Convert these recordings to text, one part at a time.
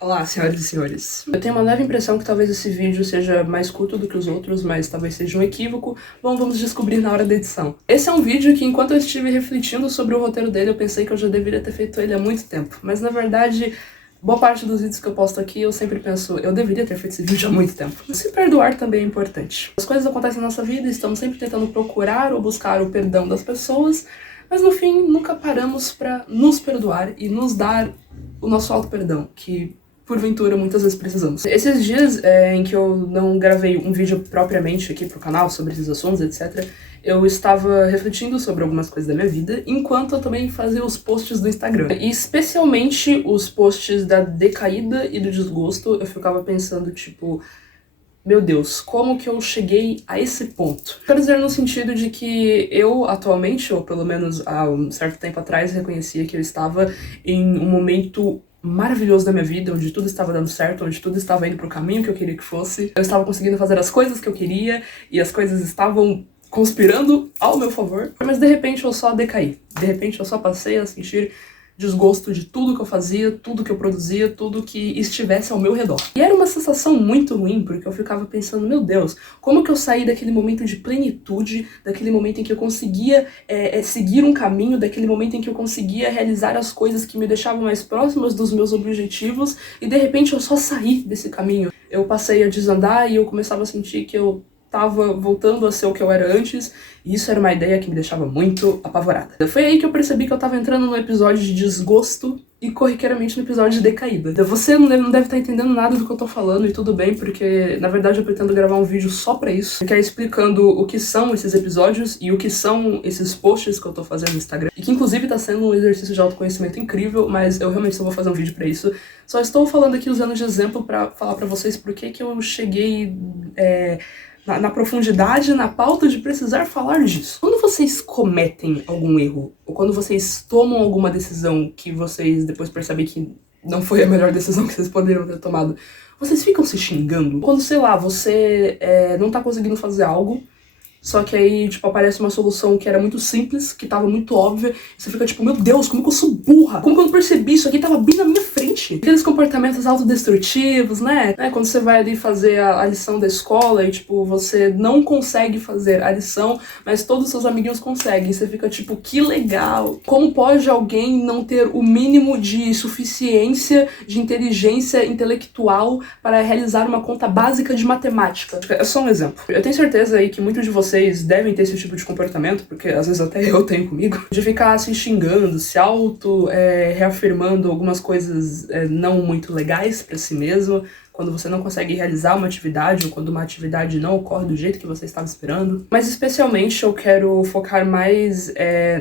Olá, senhoras e senhores. Eu tenho uma leve impressão que talvez esse vídeo seja mais curto do que os outros, mas talvez seja um equívoco. Bom, vamos descobrir na hora da edição. Esse é um vídeo que, enquanto eu estive refletindo sobre o roteiro dele, eu pensei que eu já deveria ter feito ele há muito tempo. Mas, na verdade, boa parte dos vídeos que eu posto aqui, eu sempre penso, eu deveria ter feito esse vídeo há muito tempo. Se perdoar também é importante. As coisas acontecem na nossa vida e estamos sempre tentando procurar ou buscar o perdão das pessoas, mas no fim, nunca paramos pra nos perdoar e nos dar o nosso auto-perdão, que porventura muitas vezes precisamos. Esses dias em que eu não gravei um vídeo propriamente aqui pro canal sobre esses assuntos, etc., eu estava refletindo sobre algumas coisas da minha vida, enquanto eu também fazia os posts do Instagram. E especialmente os posts da decaída e do desgosto, eu ficava pensando, tipo, meu Deus, como que eu cheguei a esse ponto? Quero dizer no sentido de que eu atualmente, ou pelo menos há um certo tempo atrás, reconhecia que eu estava em um momento maravilhoso da minha vida, onde tudo estava dando certo, onde tudo estava indo pro caminho que eu queria que fosse. Eu estava conseguindo fazer as coisas que eu queria, e as coisas estavam conspirando ao meu favor. Mas de repente eu só decaí. De repente eu só passei a sentir desgosto de tudo que eu fazia, tudo que eu produzia, tudo que estivesse ao meu redor. E era uma sensação muito ruim, porque eu ficava pensando, meu Deus, como que eu saí daquele momento de plenitude, daquele momento em que eu conseguia seguir um caminho, daquele momento em que eu conseguia realizar as coisas que me deixavam mais próximas dos meus objetivos, e de repente eu só saí desse caminho. Eu passei a desandar e eu começava a sentir que eu tava voltando a ser o que eu era antes, e isso era uma ideia que me deixava muito apavorada. Foi aí que eu percebi que eu tava entrando no episódio de desgosto e corriqueiramente no episódio de decaída. Você não deve estar entendendo nada do que eu tô falando, e tudo bem, porque na verdade eu pretendo gravar um vídeo só pra isso, que é explicando o que são esses episódios e o que são esses posts que eu tô fazendo no Instagram, e que inclusive tá sendo um exercício de autoconhecimento incrível, mas eu realmente só vou fazer um vídeo pra isso. Só estou falando aqui usando de exemplo pra falar pra vocês por que eu cheguei na profundidade, na pauta de precisar falar disso. Quando vocês cometem algum erro, ou quando vocês tomam alguma decisão que vocês depois percebem que não foi a melhor decisão que vocês poderiam ter tomado, vocês ficam se xingando? Quando, sei lá, você não tá conseguindo fazer algo, só que aí, tipo, aparece uma solução que era muito simples, que tava muito óbvia, e você fica tipo, meu Deus, como que eu sou burra? Como que eu não percebi? Isso aqui tava bem na minha frente. Aqueles comportamentos autodestrutivos, né? Quando você vai ali fazer a lição da escola e, tipo, você não consegue fazer a lição, mas todos os seus amiguinhos conseguem. Você fica tipo, que legal. Como pode alguém não ter o mínimo de suficiência, de inteligência intelectual para realizar uma conta básica de matemática? É só um exemplo. Eu tenho certeza aí que muitos de vocês devem ter esse tipo de comportamento, porque às vezes até eu tenho comigo, de ficar se xingando, se reafirmando algumas coisas não muito legais pra si mesmo, quando você não consegue realizar uma atividade, ou quando uma atividade não ocorre do jeito que você estava esperando. Mas especialmente eu quero focar mais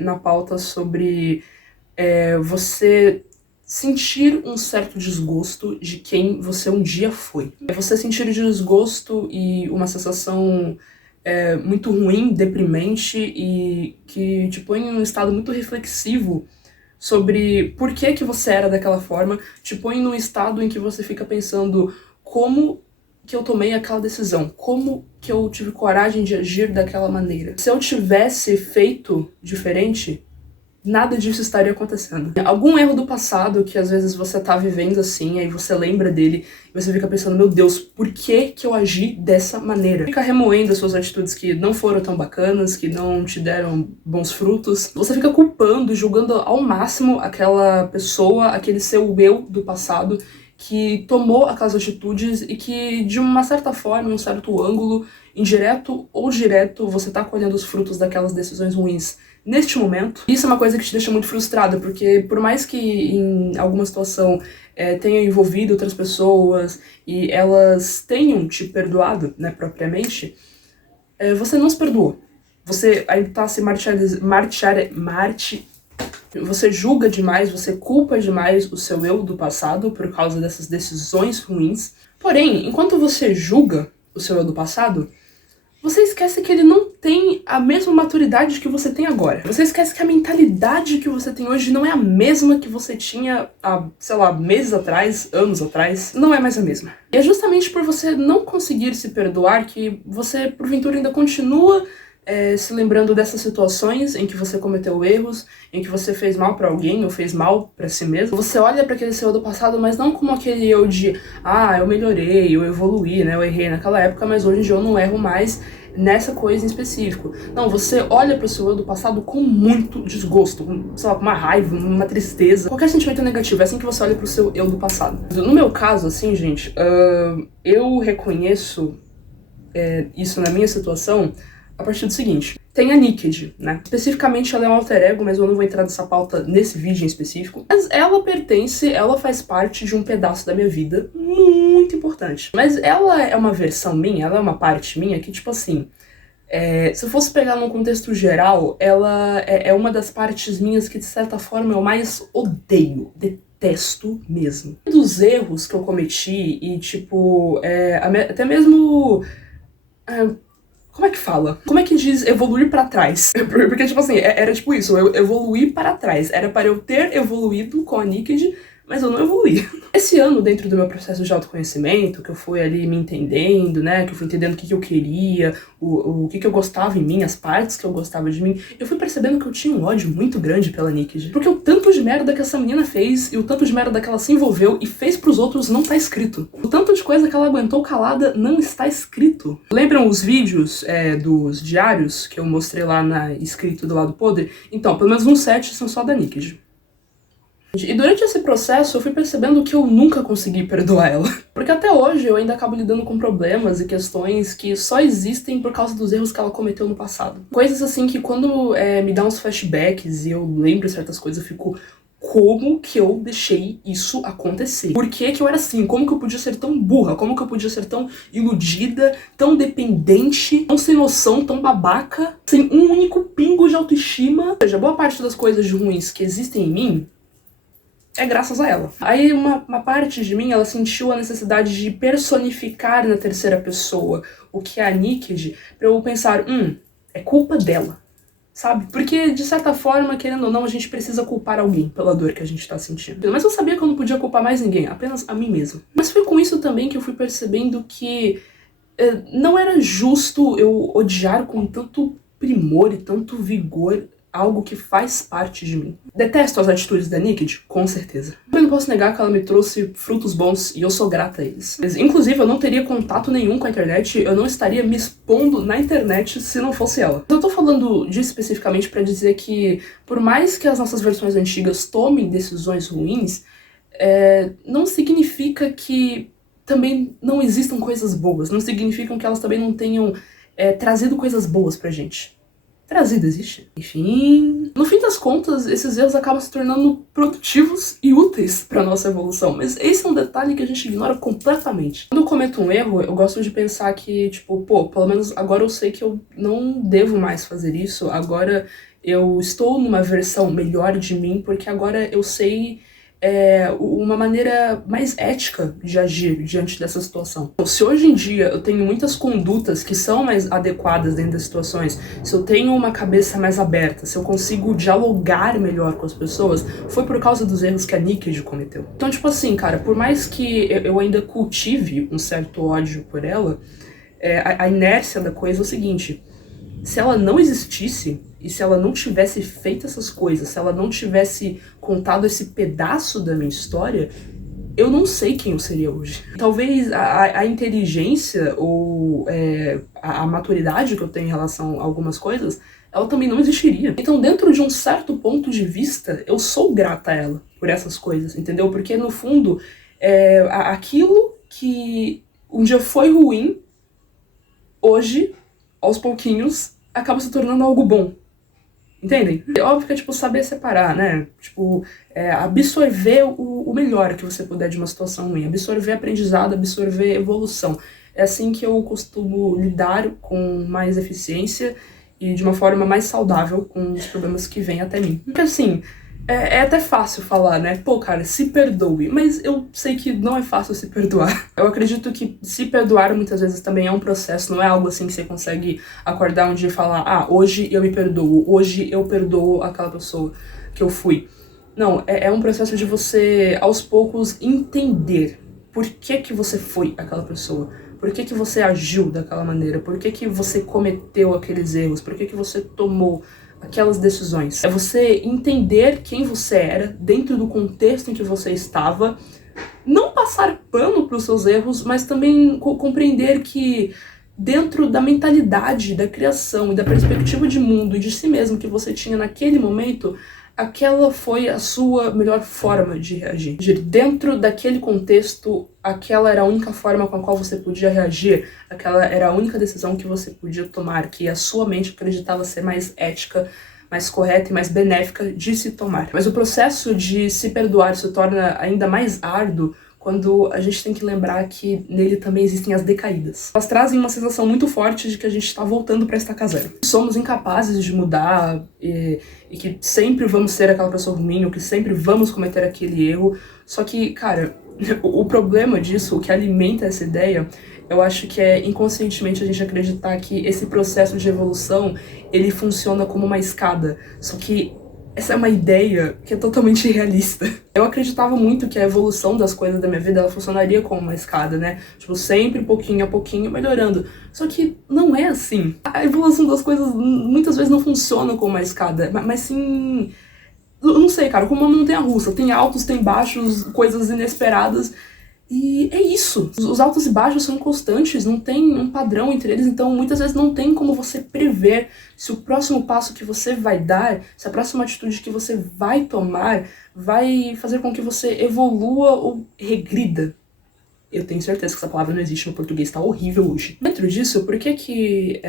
na pauta sobre você sentir um certo desgosto de quem você um dia foi. Você sentir desgosto e uma sensação muito ruim, deprimente e que te põe em um estado muito reflexivo sobre por que você era daquela forma, te põe num estado em que você fica pensando como que eu tomei aquela decisão, como que eu tive coragem de agir daquela maneira. Se eu tivesse feito diferente, nada disso estaria acontecendo. Algum erro do passado que às vezes você tá vivendo assim, aí você lembra dele e você fica pensando, meu Deus, por que eu agi dessa maneira? Fica remoendo as suas atitudes que não foram tão bacanas, que não te deram bons frutos. Você fica culpando e julgando ao máximo aquela pessoa, aquele seu eu do passado que tomou aquelas atitudes e que, de uma certa forma, em um certo ângulo, indireto ou direto, você tá colhendo os frutos daquelas decisões ruins neste momento. Isso é uma coisa que te deixa muito frustrada, porque por mais que em alguma situação tenha envolvido outras pessoas e elas tenham te perdoado, né, propriamente, você não se perdoou. Você ainda tá se você julga demais, você culpa demais o seu eu do passado por causa dessas decisões ruins. Porém, enquanto você julga o seu eu do passado, você esquece que ele não tem a mesma maturidade que você tem agora. Você esquece que a mentalidade que você tem hoje não é a mesma que você tinha há, sei lá, meses atrás, anos atrás. Não é mais a mesma. E é justamente por você não conseguir se perdoar que você, porventura, ainda continua se lembrando dessas situações em que você cometeu erros, em que você fez mal pra alguém ou fez mal pra si mesmo. Você olha pra aquele seu eu do passado, mas não como aquele eu de eu melhorei, eu evoluí, né, eu errei naquela época, mas hoje em dia eu não erro mais nessa coisa em específico. Não, você olha pro seu eu do passado com muito desgosto, com, sei lá, com uma raiva, uma tristeza, qualquer sentimento negativo. É assim que você olha pro seu eu do passado. No meu caso, assim, gente, eu reconheço isso na minha situação a partir do seguinte. Tem a Niked, né? Especificamente ela é um alter ego, mas eu não vou entrar nessa pauta nesse vídeo em específico. Mas ela faz parte de um pedaço da minha vida muito importante. Mas ela é uma versão minha, ela é uma parte minha que, tipo assim, se eu fosse pegar num contexto geral, ela é uma das partes minhas que, de certa forma, eu mais odeio, detesto mesmo. Dos erros que eu cometi e, tipo, até mesmo... como é que fala? Como é que diz evoluir pra trás? Porque, tipo assim, era tipo isso, eu evoluí para trás. Era para eu ter evoluído com a Niked, mas eu não evoluí. Esse ano, dentro do meu processo de autoconhecimento, que eu fui ali me entendendo, né, que eu fui entendendo o que eu queria, o que eu gostava em mim, as partes que eu gostava de mim, eu fui percebendo que eu tinha um ódio muito grande pela Niked. Porque o tanto de merda que essa menina fez, e o tanto de merda que ela se envolveu e fez pros outros não tá escrito. O tanto de coisa que ela aguentou calada não está escrito. Lembram os vídeos dos diários que eu mostrei lá escrito do lado podre? Então, pelo menos uns 7 são só da Niked. E durante esse processo eu fui percebendo que eu nunca consegui perdoar ela. Porque até hoje eu ainda acabo lidando com problemas e questões que só existem por causa dos erros que ela cometeu no passado. Coisas assim que quando me dá uns flashbacks e eu lembro certas coisas, eu fico... Como que eu deixei isso acontecer? Por que que eu era assim? Como que eu podia ser tão burra? Como que eu podia ser tão iludida, tão dependente, tão sem noção, tão babaca, sem um único pingo de autoestima? Ou seja, boa parte das coisas ruins que existem em mim é graças a ela. Aí uma parte de mim, ela sentiu a necessidade de personificar na terceira pessoa o que é a Niked, pra eu pensar, é culpa dela, sabe? Porque, de certa forma, querendo ou não, a gente precisa culpar alguém pela dor que a gente tá sentindo. Mas eu sabia que eu não podia culpar mais ninguém, apenas a mim mesma. Mas foi com isso também que eu fui percebendo que não era justo eu odiar com tanto primor e tanto vigor algo que faz parte de mim. Detesto as atitudes da Niked, com certeza. Eu não posso negar que ela me trouxe frutos bons e eu sou grata a eles. Inclusive, eu não teria contato nenhum com a internet, eu não estaria me expondo na internet se não fosse ela. Eu tô falando disso especificamente pra dizer que, por mais que as nossas versões antigas tomem decisões ruins, não significa que também não existam coisas boas, não significam que elas também não tenham trazido coisas boas pra gente. Trazido existe. Enfim... No fim das contas, esses erros acabam se tornando produtivos e úteis pra nossa evolução, mas esse é um detalhe que a gente ignora completamente. Quando eu cometo um erro, eu gosto de pensar que, tipo, pelo menos agora eu sei que eu não devo mais fazer isso, agora eu estou numa versão melhor de mim, porque agora eu sei uma maneira mais ética de agir diante dessa situação. Então, se hoje em dia eu tenho muitas condutas que são mais adequadas dentro das situações, se eu tenho uma cabeça mais aberta, se eu consigo dialogar melhor com as pessoas, foi por causa dos erros que a Niked cometeu. Então, tipo assim, cara, por mais que eu ainda cultive um certo ódio por ela, a inércia da coisa é o seguinte: se ela não existisse, e se ela não tivesse feito essas coisas, se ela não tivesse contado esse pedaço da minha história, eu não sei quem eu seria hoje. Talvez a inteligência ou a maturidade que eu tenho em relação a algumas coisas, ela também não existiria. Então, dentro de um certo ponto de vista, eu sou grata a ela por essas coisas, entendeu? Porque, no fundo, aquilo que um dia foi ruim, hoje, aos pouquinhos, acaba se tornando algo bom. Entendem? É óbvio que é, tipo, saber separar, né? Tipo, absorver o melhor que você puder de uma situação ruim. Absorver aprendizado, absorver evolução. É assim que eu costumo lidar com mais eficiência e de uma forma mais saudável com os problemas que vêm até mim. Porque, assim, é até fácil falar, né? Pô, cara, se perdoe. Mas eu sei que não é fácil se perdoar. Eu acredito que se perdoar muitas vezes também é um processo, não é algo assim que você consegue acordar um dia e falar, hoje eu me perdoo, hoje eu perdoo aquela pessoa que eu fui. Não, é um processo de você, aos poucos, entender por que você foi aquela pessoa. Por que que você agiu daquela maneira? Por que que você cometeu aqueles erros? Por que que você tomou aquelas decisões? É você entender quem você era dentro do contexto em que você estava, não passar pano para os seus erros, mas também compreender que dentro da mentalidade, da criação e da perspectiva de mundo e de si mesmo que você tinha naquele momento, aquela foi a sua melhor forma de reagir. Dentro daquele contexto, aquela era a única forma com a qual você podia reagir, aquela era a única decisão que você podia tomar, que a sua mente acreditava ser mais ética, mais correta e mais benéfica de se tomar. Mas o processo de se perdoar se torna ainda mais árduo quando a gente tem que lembrar que nele também existem as decaídas. Elas trazem uma sensação muito forte de que a gente está voltando para estaca zero. Somos incapazes de mudar e que sempre vamos ser aquela pessoa ruim, ou que sempre vamos cometer aquele erro. Só que, cara, o problema disso, o que alimenta essa ideia, eu acho que é inconscientemente a gente acreditar que esse processo de evolução, ele funciona como uma escada. Só que essa é uma ideia que é totalmente irrealista. Eu acreditava muito que a evolução das coisas da minha vida, ela funcionaria como uma escada, né? Tipo, sempre pouquinho a pouquinho melhorando. Só que não é assim. A evolução das coisas muitas vezes não funciona como uma escada, mas sim... Eu não sei, cara, como uma montanha-russa. Tem altos, tem baixos, coisas inesperadas. E é isso. Os altos e baixos são constantes, não tem um padrão entre eles, então muitas vezes não tem como você prever se o próximo passo que você vai dar, se a próxima atitude que você vai tomar vai fazer com que você evolua ou regrida. Eu tenho certeza que essa palavra não existe no português, tá horrível hoje. Dentro disso, por que que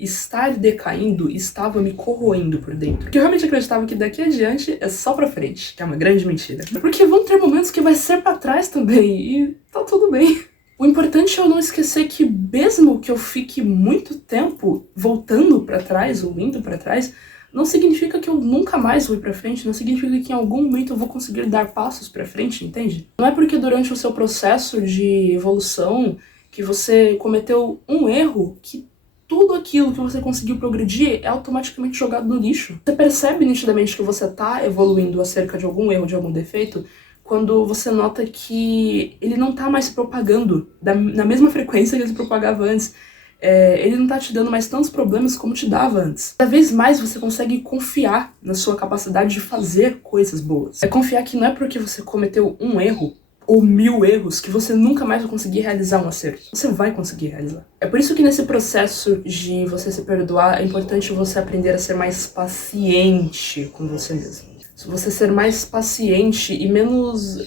estar decaindo estava me corroendo por dentro? Porque eu realmente acreditava que daqui adiante é só pra frente, que é uma grande mentira. Porque vão ter momentos que vai ser pra trás também, e tá tudo bem. O importante é eu não esquecer que mesmo que eu fique muito tempo voltando pra trás, ou indo pra trás, não significa que eu nunca mais vou ir pra frente, não significa que em algum momento eu vou conseguir dar passos pra frente, entende? Não é porque durante o seu processo de evolução que você cometeu um erro que tudo aquilo que você conseguiu progredir é automaticamente jogado no lixo. Você percebe nitidamente que você tá evoluindo acerca de algum erro, de algum defeito, quando você nota que ele não tá mais se propagando na mesma frequência que ele se propagava antes. Ele não tá te dando mais tantos problemas como te dava antes. Cada vez mais você consegue confiar na sua capacidade de fazer coisas boas. É confiar que não é porque você cometeu um erro ou 1000 erros que você nunca mais vai conseguir realizar um acerto. Você vai conseguir realizar. É por isso que nesse processo de você se perdoar, é importante você aprender a ser mais paciente com você mesmo. Se você ser mais paciente e menos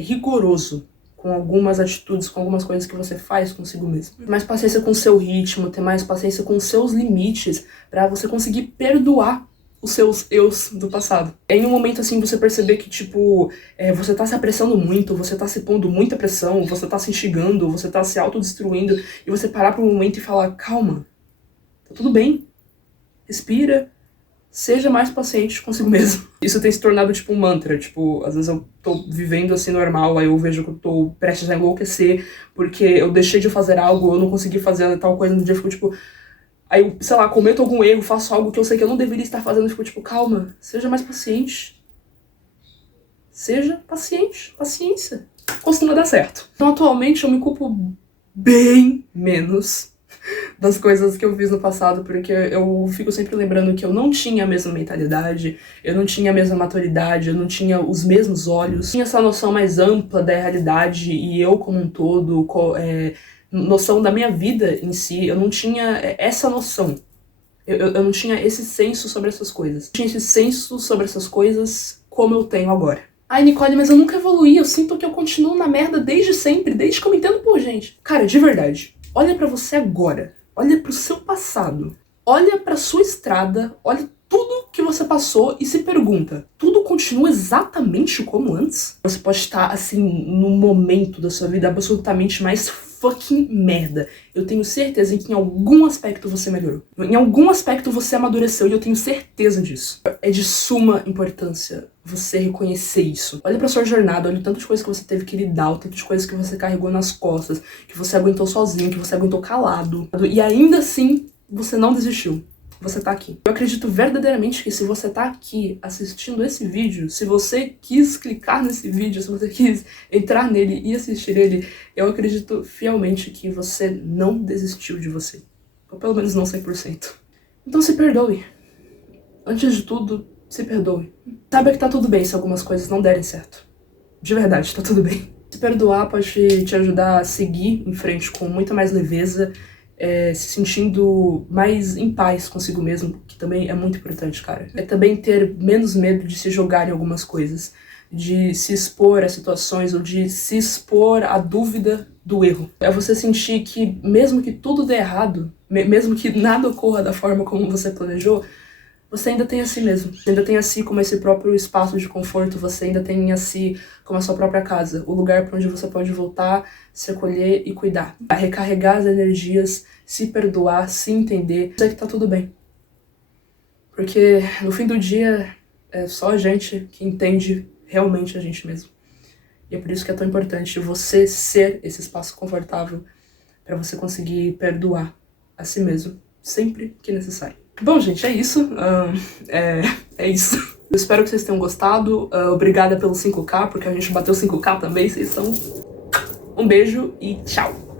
rigoroso com algumas atitudes, com algumas coisas que você faz consigo mesmo. Ter mais paciência com o seu ritmo, ter mais paciência com os seus limites, pra você conseguir perdoar os seus eus do passado. Em um momento assim, você perceber que, tipo, você tá se apressando muito, você tá se pondo muita pressão, você tá se instigando, você tá se autodestruindo, e você parar por um momento e falar, calma, tá tudo bem, respira, seja mais paciente consigo mesmo. Isso tem se tornado tipo um mantra, tipo, às vezes eu tô vivendo assim normal, aí eu vejo que eu tô prestes a enlouquecer, porque eu deixei de fazer algo, eu não consegui fazer tal coisa no dia, eu fico tipo... Aí eu, sei lá, cometo algum erro, faço algo que eu sei que eu não deveria estar fazendo, tipo, calma, seja mais paciente. Seja paciente, paciência. Costuma dar certo. Então atualmente eu me culpo bem menos das coisas que eu fiz no passado, porque eu fico sempre lembrando que eu não tinha a mesma mentalidade, eu não tinha a mesma maturidade, eu não tinha os mesmos olhos, tinha essa noção mais ampla da realidade e eu como um todo, noção da minha vida em si, eu não tinha essa noção. Eu não tinha esse senso sobre essas coisas. Eu tinha esse senso sobre essas coisas como eu tenho agora. Ai, Nicole, mas eu nunca evoluí, eu sinto que eu continuo na merda desde sempre, desde que eu me entendo por gente. Cara, de verdade, olha pra você agora, olha pro seu passado, olha pra sua estrada, olha tudo que você passou e se pergunta, tudo continua exatamente como antes? Você pode estar, assim, num momento da sua vida absolutamente mais fucking merda. Eu tenho certeza que em algum aspecto você melhorou. Em algum aspecto você amadureceu e eu tenho certeza disso. É de suma importância você reconhecer isso. Olha pra sua jornada, olha o tanto de coisas que você teve que lidar, o tanto de coisas que você carregou nas costas, que você aguentou sozinho, que você aguentou calado. E ainda assim, você não desistiu. você tá aqui. Eu acredito verdadeiramente que se você tá aqui assistindo esse vídeo, se você quis clicar nesse vídeo, se você quis entrar nele e assistir ele, eu acredito fielmente que você não desistiu de você. Ou pelo menos não 100%. Então se perdoe. Antes de tudo, se perdoe. Saiba que tá tudo bem se algumas coisas não derem certo. De verdade, tá tudo bem. Se perdoar pode te ajudar a seguir em frente com muita mais leveza, se sentindo mais em paz consigo mesmo, que também é muito importante, cara. É também ter menos medo de se jogar em algumas coisas, de se expor a situações ou de se expor à dúvida do erro. É você sentir que mesmo que tudo dê errado, mesmo que nada ocorra da forma como você planejou, você ainda tem a si mesmo. Você ainda tem a si como esse próprio espaço de conforto, você ainda tem a si como a sua própria casa, o lugar para onde você pode voltar, se acolher e cuidar. A recarregar as energias, se perdoar, se entender, dizer que tá tudo bem. Porque no fim do dia é só a gente que entende realmente a gente mesmo. E é por isso que é tão importante você ser esse espaço confortável para você conseguir perdoar a si mesmo, sempre que necessário. Bom, gente, é isso. É isso. Eu espero que vocês tenham gostado. Obrigada pelo 5K, porque a gente bateu 5K também, vocês são... Um beijo e tchau!